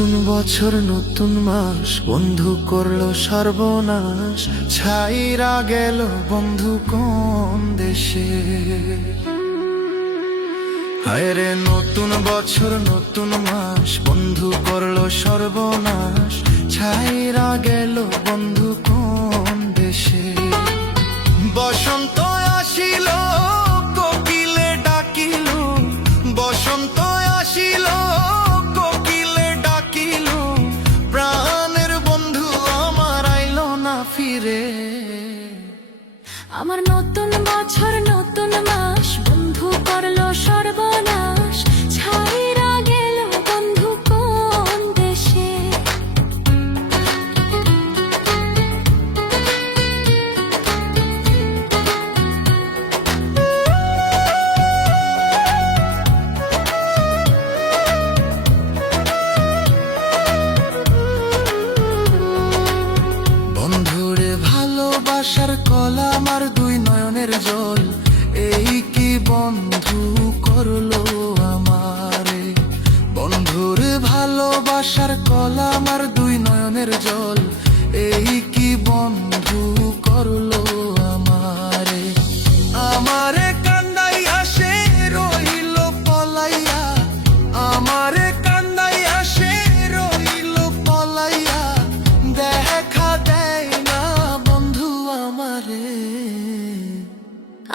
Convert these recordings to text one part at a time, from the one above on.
নতুন বছর নতুন মাস, বন্ধু করলো সর্বনাশ। ছাইরা গেল বন্ধু কোন দেশে। হায় রে নতুন বছর নতুন মাস, বন্ধু করলো সর্বনাশ। ছাইরা গেল বন্ধু কোন দেশে। বসন্ত আসিল কোকিলে ডাকিল, বসন্ত আসিল কোকিলে ডাকিল, প্রাণের বন্ধু আমার আইলো না ফিরে। আমার নতুন বছর নতুন মাস, বন্ধু করলো সর্বনাশ। ছাইরা গেল বন্ধু কোন দেশে। বন্ধুরে ভালোবাসার কলা আমার দুই নয়নের জল, এই কি বন্ধু করলো আমারে। বন্ধুরে ভালোবাসার কলা আমার দুই নয়নের জল, এই কি বন্ধু করলো আমারে। আমারে কান্দাইয়া সে রইল পলাইয়া, আমারে কান্দাইয়া সে রইল পলাইয়া, দেখা দেয় না বন্ধু আমারে।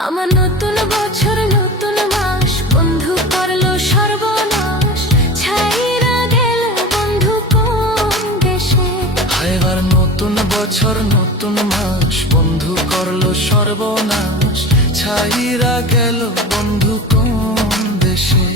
আমার নতুন বছর নতুন মাস, বন্ধু করলো সর্বনাশ। ছাইরা গেল বন্ধু কোন দেশে। এবার নতুন বছর নতুন মাস, বন্ধু করলো সর্বনাশ। ছাইরা গেল বন্ধু কোন দেশে।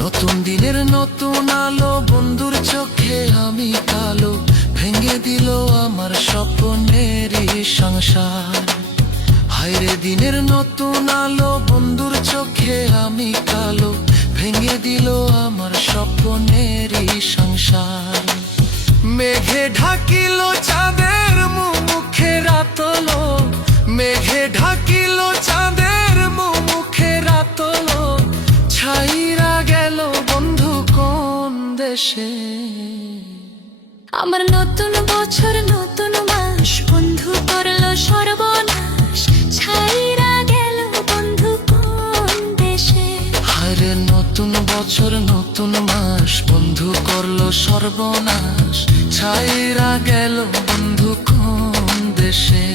নতুন দিনের নতুন আলো, বন্ধুর চোখে আমি কালো, ভেঙে দিল আমার স্বপ্নেরই সংসার। হায়রে দিনের নতুন আলো, বন্ধুর চোখে আমি কালো, ভেঙে দিল আমার স্বপ্নেরই সংসার। মেঘে ঢাকিল চাঁদের মুখে রাতলো, মেঘে ঢাকিল চাঁদের মুখে রাতলো, ছাইরা গেল বন্ধু কোন দেশে। আমার নতুন বছর নতুন মাস, বন্ধু করলো সর্বনাশ। ছাইরা গেল বন্ধু কোন দেশে। হায়রে নতুন বছর নতুন মাস, বন্ধু করলো সর্বনাশ। ছাইরা গেল বন্ধু কোন দেশে।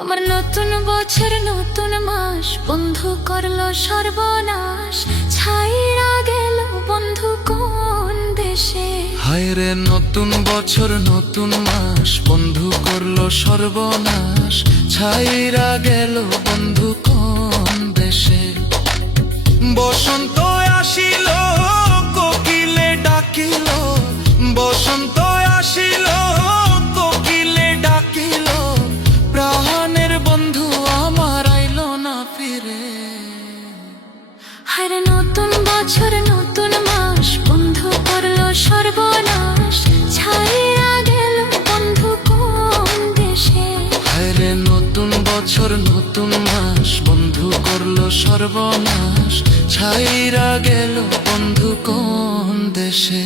আমার নতুন বছর নতুন মাস, বন্ধু করলো সর্বনাশ। ছাইরা গেল বন্ধু কোন দেশে। হায়রে নতুন বছর নতুন মাস, বন্ধু করলো সর্বনাশ। ছাইরা গেল বন্ধু কোন দেশে। বসন্ত আসিল কোকিলে ডাকিল, বসন্ত আসিল কোকিলে ডাকিল, প্রাণের বন্ধু আমার আইলো না ফিরে। হায়রে নতুন বছর নতুন মাস, বন্ধু করলো সর্বনাশ। ছাইরা গেল বন্ধু কোন দেশে। হায়রে নতুন বছর নতুন মাস, বন্ধু করলো সর্বনাশ। ছাইরা গেল বন্ধু কোন দেশে।